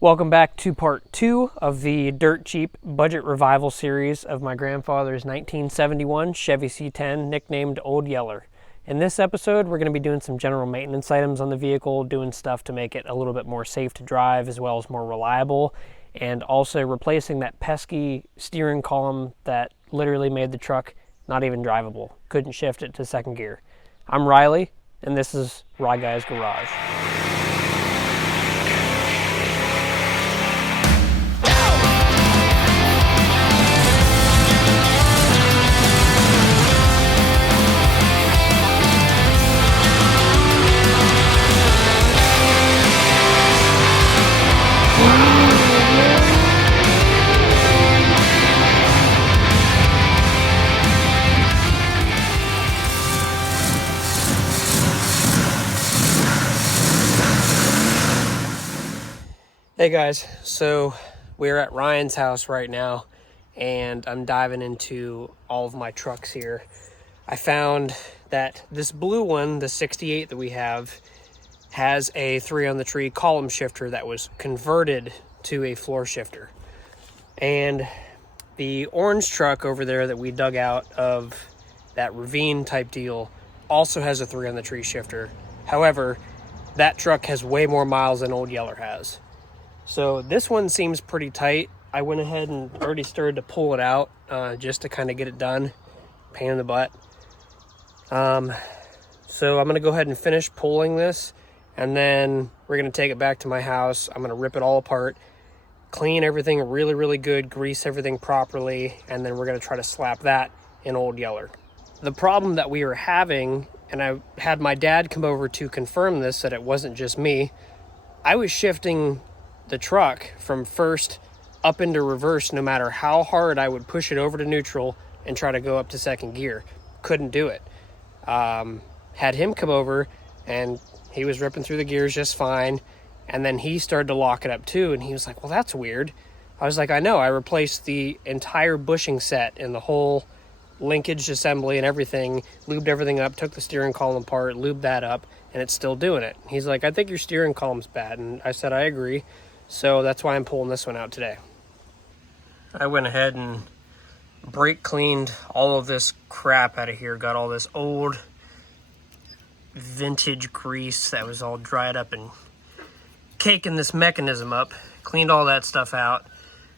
Welcome back to part 2 of the dirt cheap budget revival series of my grandfather's 1971 Chevy C10 nicknamed Old Yeller. In this episode, we're going to be doing some general maintenance items on the vehicle, doing stuff to make it a little bit more safe to drive as well as more reliable, and also replacing that pesky steering column that literally made the truck not even drivable. Couldn't shift it to second gear. I'm Riley, and this is RyGuys Garage. Hey guys, so we're at Ryan's house right now and I'm diving into all of my trucks here. I found that this blue one, the 68 that we have, has a 3-on-the-tree column shifter that was converted to a floor shifter. And the orange truck over there that we dug out of that ravine type deal also has a 3-on-the-tree shifter. However, that truck has way more miles than Old Yeller has. So this one seems pretty tight. I went ahead and already started to pull it out just to kind of get it done. Pain in the butt. So I'm going to go ahead and finish pulling this, and then we're going to take it back to my house. I'm going to rip it all apart, clean everything really, really good, grease everything properly, and then we're going to try to slap that in Old Yeller. The problem that we were having, and I had my dad come over to confirm this, that it wasn't just me, I was shifting the truck from first up into reverse no matter how hard I would push it over to neutral and try to go up to second gear. Couldn't do it. Had him come over and he was ripping through the gears just fine, and then he started to lock it up too, and he was like, well, that's weird. I was like, I know, I replaced the entire bushing set and the whole linkage assembly and everything, lubed everything up, took the steering column apart, lubed that up, and it's still doing it. He's like, I think your steering column's bad, and I said, I agree. So that's why I'm pulling this one out today. I went ahead and brake cleaned all of this crap out of here. Got all this old vintage grease that was all dried up and caking this mechanism up. Cleaned all that stuff out.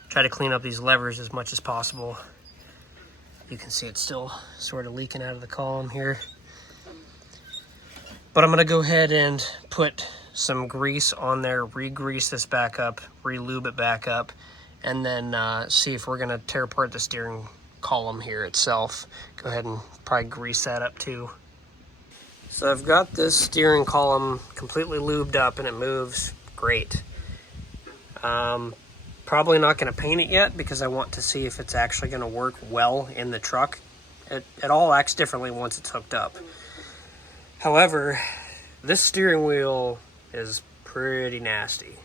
Tried to clean up these levers as much as possible. You can see it's still sort of leaking out of the column here. But I'm going to go ahead and put some grease on there, re-grease this back up, re-lube it back up, and then see if we're going to tear apart the steering column here itself. Go ahead and probably grease that up too. So I've got this steering column completely lubed up and it moves great. Probably not going to paint it yet because I want to see if it's actually going to work well in the truck. It all acts differently once it's hooked up. However, this steering wheel is pretty nasty.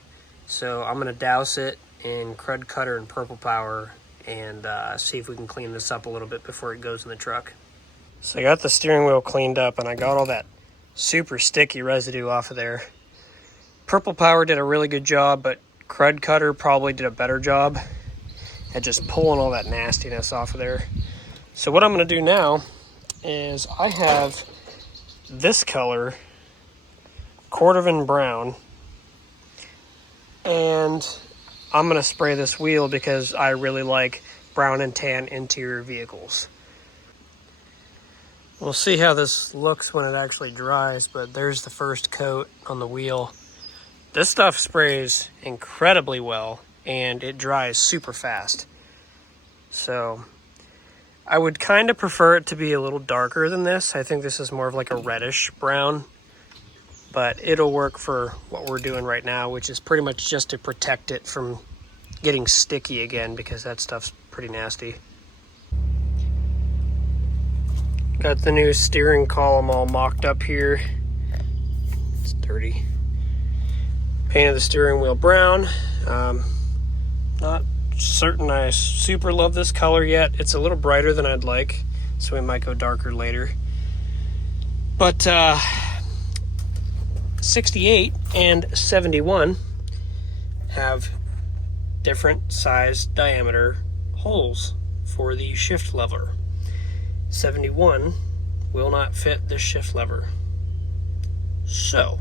So I'm going to douse it in Crud Cutter and Purple Power and see if we can clean this up a little bit before it goes in the truck. So I got the steering wheel cleaned up and I got all that super sticky residue off of there. Purple Power did a really good job, but Crud Cutter probably did a better job at just pulling all that nastiness off of there. So what I'm going to do now is I have this color, Cordovan Brown, and I'm going to spray this wheel because I really like brown and tan interior vehicles. We'll see how this looks when it actually dries, but there's the first coat on the wheel. This stuff sprays incredibly well and it dries super fast. So I would kind of prefer it to be a little darker than this. I think this is more of like a reddish brown, but it'll work for what we're doing right now, which is pretty much just to protect it from getting sticky again because that stuff's pretty nasty. Got the new steering column all mocked up here. It's dirty. Painted the steering wheel brown. Not certain I super love this color yet. It's a little brighter than I'd like, so we might go darker later. But 68 and 71 have different size diameter holes for the shift lever. 71 will not fit this shift lever. So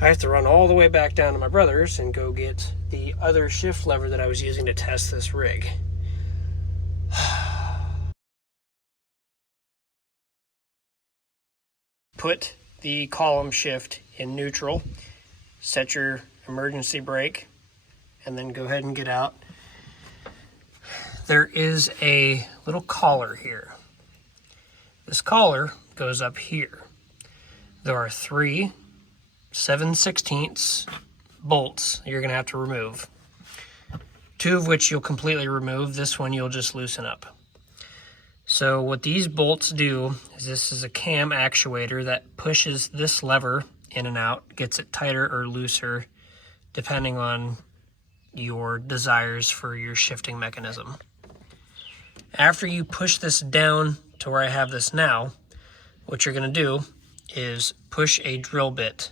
I have to run all the way back down to my brother's and go get the other shift lever that I was using to test this rig. Put the column shift in neutral, set your emergency brake, and then go ahead and get out. There is a little collar here. This collar goes up here. There are 3 7/16 bolts you're going to have to remove. 2 of which you'll completely remove. This one you'll just loosen up. So what these bolts do is this is a cam actuator that pushes this lever in and out, gets it tighter or looser depending on your desires for your shifting mechanism. After you push this down to where I have this now, what you're going to do is push a drill bit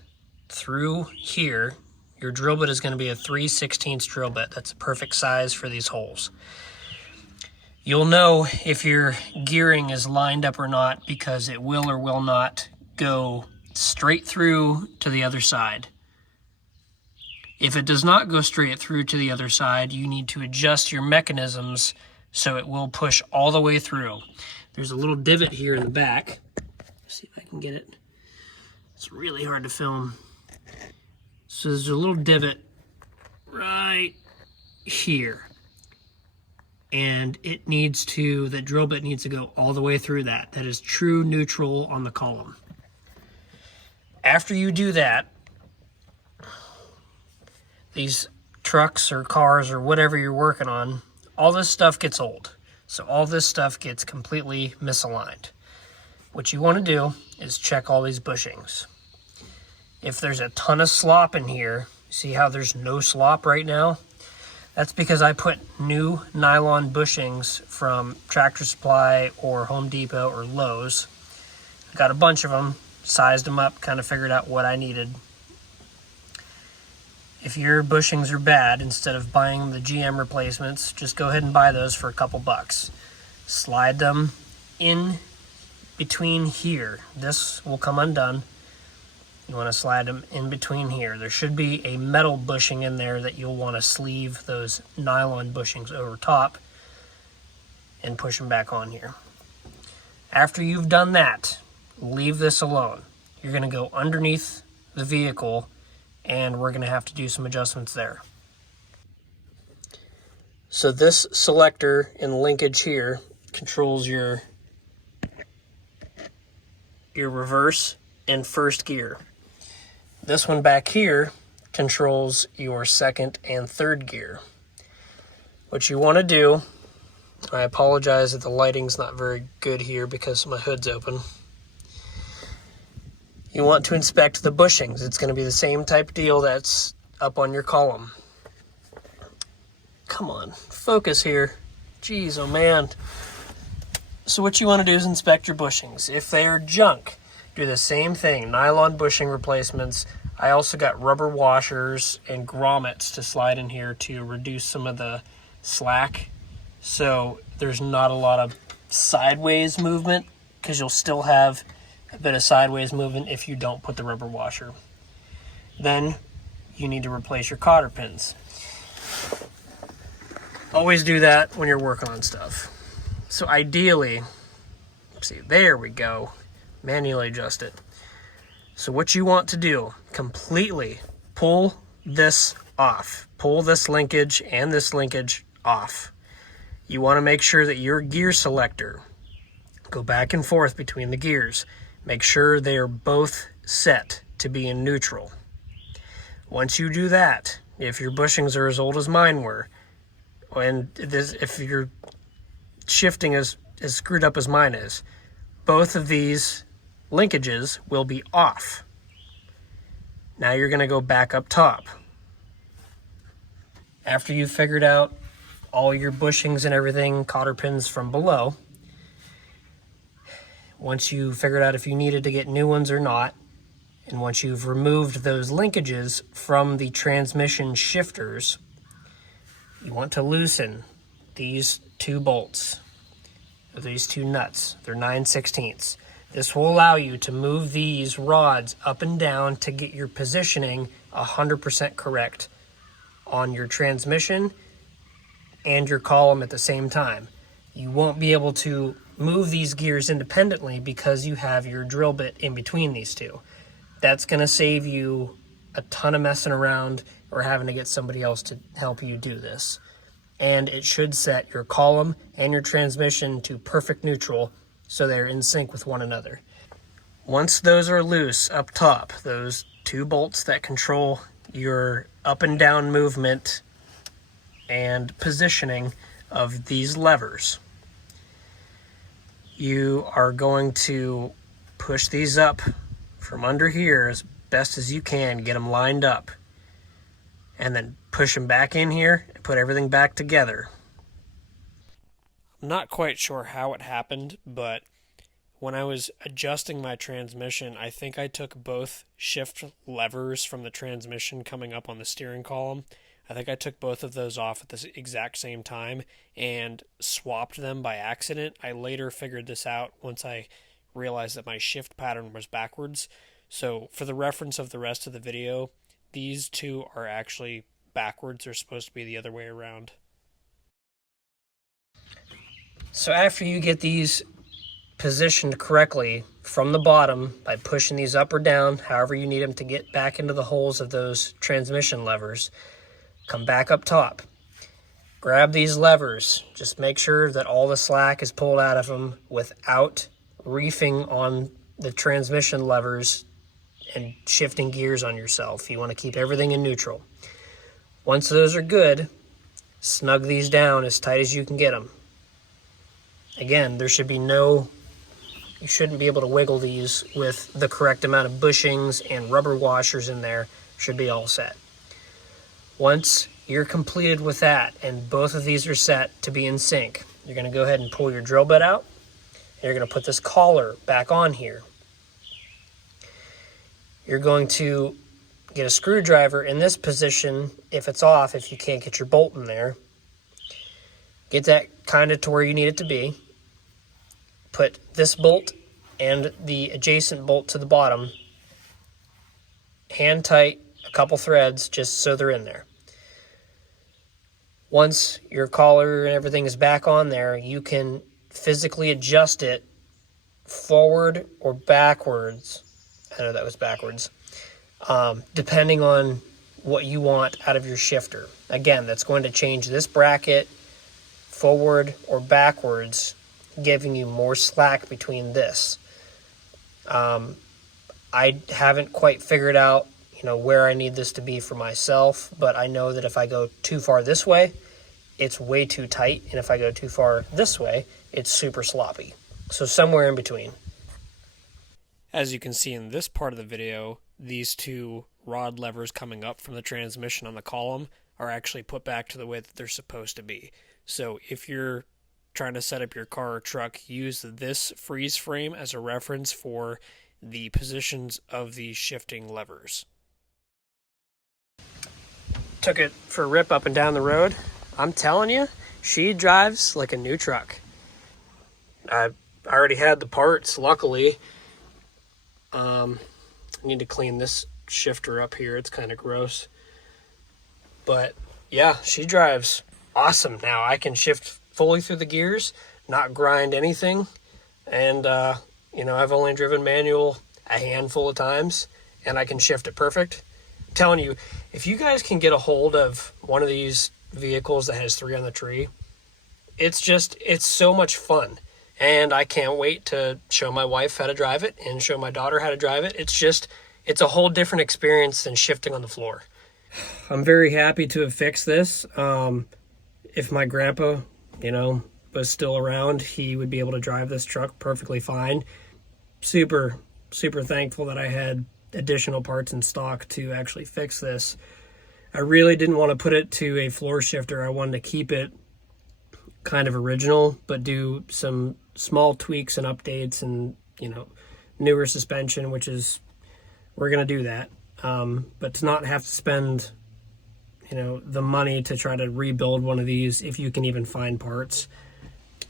through here. Your drill bit is going to be a 3/16 drill bit. That's a perfect size for these holes. You'll know if your gearing is lined up or not because it will or will not go straight through to the other side. If it does not go straight through to the other side, you need to adjust your mechanisms so it will push all the way through. There's a little divot here in the back. Let's see if I can get it. It's really hard to film. So there's a little divot right here. And it needs to, the drill bit needs to go all the way through that. That is true neutral on the column. After you do that, these trucks or cars or whatever you're working on, all this stuff gets old. So all this stuff gets completely misaligned. What you want to do is check all these bushings. If there's a ton of slop in here, see how there's no slop right now? That's because I put new nylon bushings from Tractor Supply or Home Depot or Lowe's. I got a bunch of them, sized them up, kind of figured out what I needed. If your bushings are bad, instead of buying the GM replacements, just go ahead and buy those for a couple bucks. Slide them in between here. This will come undone. You want to slide them in between here. There should be a metal bushing in there that you'll want to sleeve those nylon bushings over top and push them back on here. After you've done that, leave this alone. You're going to go underneath the vehicle and we're going to have to do some adjustments there. So this selector and linkage here controls your reverse and first gear. This one back here controls your second and third gear. What you want to do, I apologize that the lighting's not very good here because my hood's open. You want to inspect the bushings. It's going to be the same type deal that's up on your column. Come on, focus here. Jeez, oh man. So what you want to do is inspect your bushings. If they are junk, do the same thing, nylon bushing replacements. I also got rubber washers and grommets to slide in here to reduce some of the slack. So there's not a lot of sideways movement because you'll still have a bit of sideways movement if you don't put the rubber washer. Then you need to replace your cotter pins. Always do that when you're working on stuff. So ideally, see, there we go. Manually adjust it. So what you want to do, completely pull this off. Pull this linkage and this linkage off. You want to make sure that your gear selector, go back and forth between the gears. Make sure they are both set to be in neutral. Once you do that, if your bushings are as old as mine were, and if your shifting is as screwed up as mine is, both of these linkages will be off. Now you're going to go back up top. After you've figured out all your bushings and everything, cotter pins from below, once you figured out if you needed to get new ones or not, And once you've removed those linkages from the transmission shifters, you want to loosen these two bolts, these two nuts. They're 9/16. This will allow you to move these rods up and down to get your positioning 100% correct on your transmission and your column at the same time. You won't be able to move these gears independently because you have your drill bit in between these two. That's going to save you a ton of messing around or having to get somebody else to help you do this. And it should set your column and your transmission to perfect neutral so they're in sync with one another. Once those are loose up top, those two bolts that control your up and down movement and positioning of these levers, you are going to push these up from under here as best as you can, get them lined up, and then push them back in here and put everything back together. I'm not quite sure how it happened, but when I was adjusting my transmission, I think I took both shift levers from the transmission coming up on the steering column. I think I took both of those off at the exact same time and swapped them by accident. I later figured this out once I realized that my shift pattern was backwards. So for the reference of the rest of the video, these two are actually backwards. They're supposed to be the other way around. So after you get these positioned correctly from the bottom by pushing these up or down, however you need them to get back into the holes of those transmission levers, come back up top. Grab these levers. Just make sure that all the slack is pulled out of them without reefing on the transmission levers and shifting gears on yourself. You want to keep everything in neutral. Once those are good, snug these down as tight as you can get them. Again, there should be you shouldn't be able to wiggle these with the correct amount of bushings and rubber washers in there. Should be all set. Once you're completed with that and both of these are set to be in sync, you're going to go ahead and pull your drill bit out. And you're going to put this collar back on here. You're going to get a screwdriver in this position if it's off, if you can't get your bolt in there. Get that kind of to where you need it to be. Put this bolt and the adjacent bolt to the bottom hand tight, a couple threads just so they're in there. Once your collar and everything is back on there, you can physically adjust it forward or backwards. I know that was backwards. Depending on what you want out of your shifter. Again, that's going to change this bracket forward or backwards, giving you more slack between this. I haven't quite figured out, where I need this to be for myself, but I know that if I go too far this way, it's way too tight, and if I go too far this way, it's super sloppy. So somewhere in between. As you can see in this part of the video, these two rod levers coming up from the transmission on the column are actually put back to the way that they're supposed to be. So if you're trying to set up your car or truck, use this freeze frame as a reference for the positions of the shifting levers. Took it for a rip up and down the road. I'm telling you, she drives like a new truck. I already had the parts, luckily. I need to clean this shifter up here. It's kind of gross. But yeah, she drives awesome now. I can shift fully through the gears, not grind anything. And, I've only driven manual a handful of times, and I can shift it perfect. I'm telling you, if you guys can get a hold of one of these vehicles that has 3 on the tree, it's so much fun. And I can't wait to show my wife how to drive it and show my daughter how to drive it. It's a whole different experience than shifting on the floor. I'm very happy to have fixed this. If my grandpa, was still around, he would be able to drive this truck perfectly fine. Super, super thankful that I had additional parts in stock to actually fix this. I really didn't want to put it to a floor shifter. I wanted to keep it kind of original, but do some small tweaks and updates and, newer suspension, which is we're going to do that. But to not have to spend, you know, the money to try to rebuild one of these, if you can even find parts,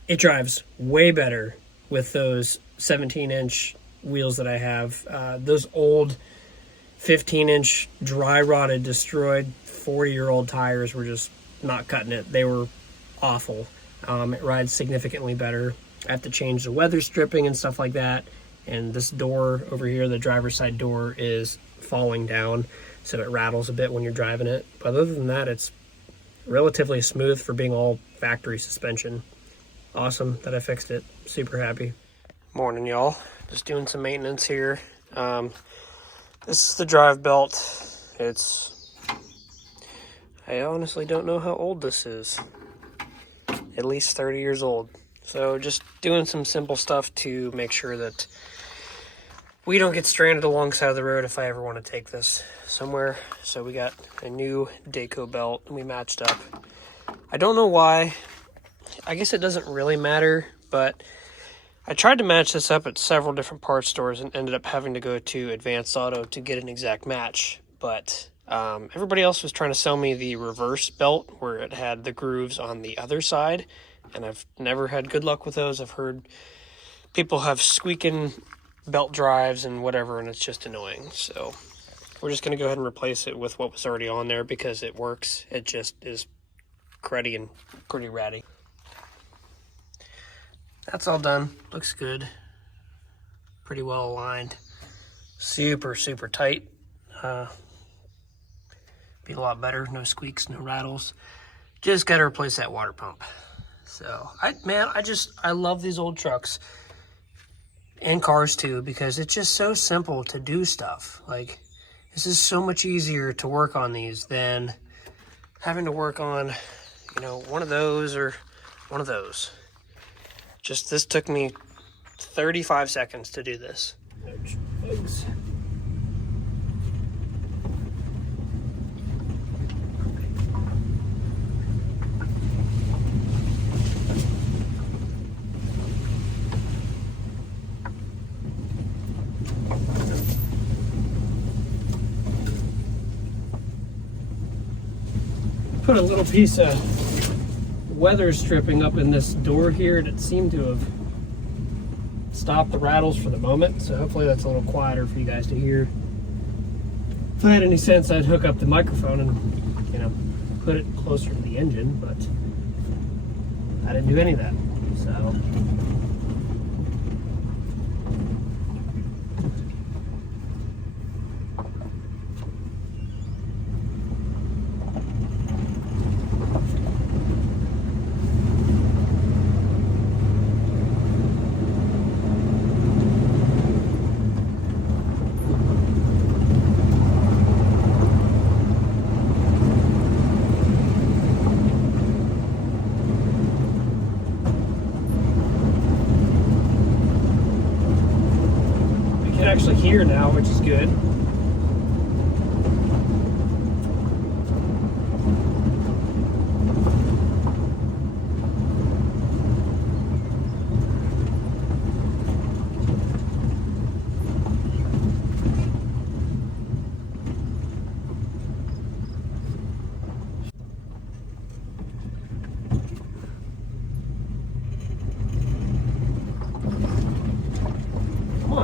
it drives way better with those 17-inch wheels that I have. Those old 15-inch dry rotted, destroyed 40-year-old tires were just not cutting it. They were awful. It rides significantly better. I have to change the weather stripping and stuff like that. And this door over here, the driver's side door, is falling down, so it rattles a bit when you're driving it. But other than that, it's relatively smooth for being all factory suspension. Awesome that I fixed it. Super happy. Morning, y'all. Just doing some maintenance here. This is the drive belt. I honestly don't know how old this is. At least 30 years old. So just doing some simple stuff to make sure that we don't get stranded alongside of the road if I ever want to take this somewhere. So we got a new Dayco belt and we matched up. I don't know why. I guess it doesn't really matter, but I tried to match this up at several different parts stores and ended up having to go to Advanced Auto to get an exact match. But everybody else was trying to sell me the reverse belt where it had the grooves on the other side, and I've never had good luck with those. I've heard people have squeaking belt drives and whatever, and it's just annoying. So we're just going to go ahead and replace it with what was already on there because it works. It just is cruddy and pretty ratty. That's all done. Looks good. Pretty well aligned. Super, super tight. Be a lot better. No squeaks, no rattles. Just got to replace that water pump. So, I love these old trucks. And cars too, because it's just so simple to do stuff. Like, this is so much easier to work on these than having to work on, you know, one of those or one of those. Just, this took me 35 seconds to do this. Ouch, bugs. Put a little piece of weather stripping up in this door here that seemed to have stopped the rattles for the moment, so hopefully that's a little quieter for you guys to hear. If I had any sense, I'd hook up the microphone and, you know, put it closer to the engine, but I didn't do any of that, so. Actually here now, which is good.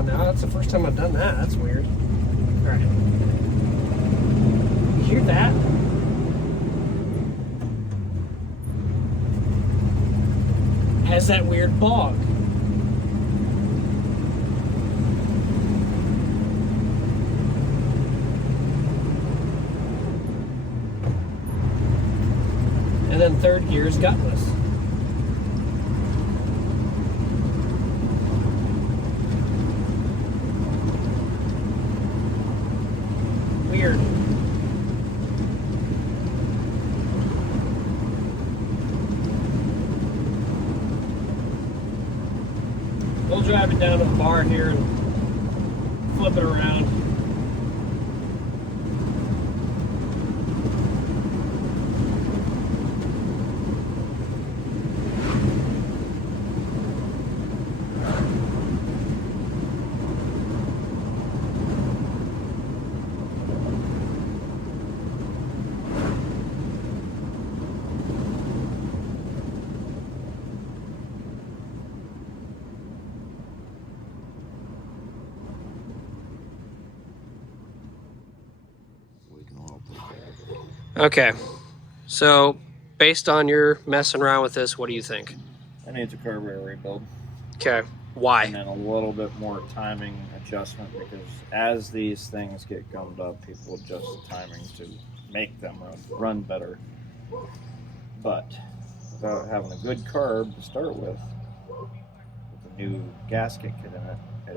Now that's the first time I've done that. That's weird. All right. You hear that? Has that weird bog. And then third gear is gutless. Weird. We'll drive it down to the barn here and flip it around. Okay, so based on your messing around with this, what do you think? It needs a carburetor rebuild. Okay, why? And then a little bit more timing adjustment, because as these things get gummed up, people adjust the timing to make them run better. But without having a good carb to start with a new gasket kit in it,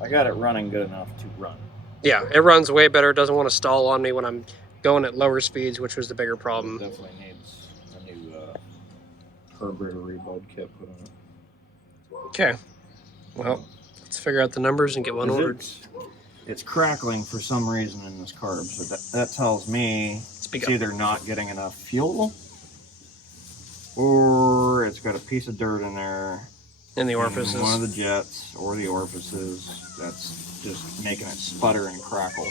I got it running good enough to run. Yeah, it runs way better. It doesn't want to stall on me when I'm going at lower speeds, which was the bigger problem. It definitely needs a new carburetor rebuild kit put in it. Okay, well, let's figure out the numbers and get one ordered. It's crackling for some reason in this carb, so that tells me it's either not getting enough fuel, or it's got a piece of dirt in there. In the orifices. One of the jets or the orifices, that's just making it sputter and crackle,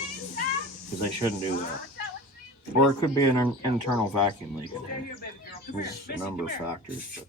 because they shouldn't do that. Or it could be an internal vacuum leak in here. There's a number of factors, but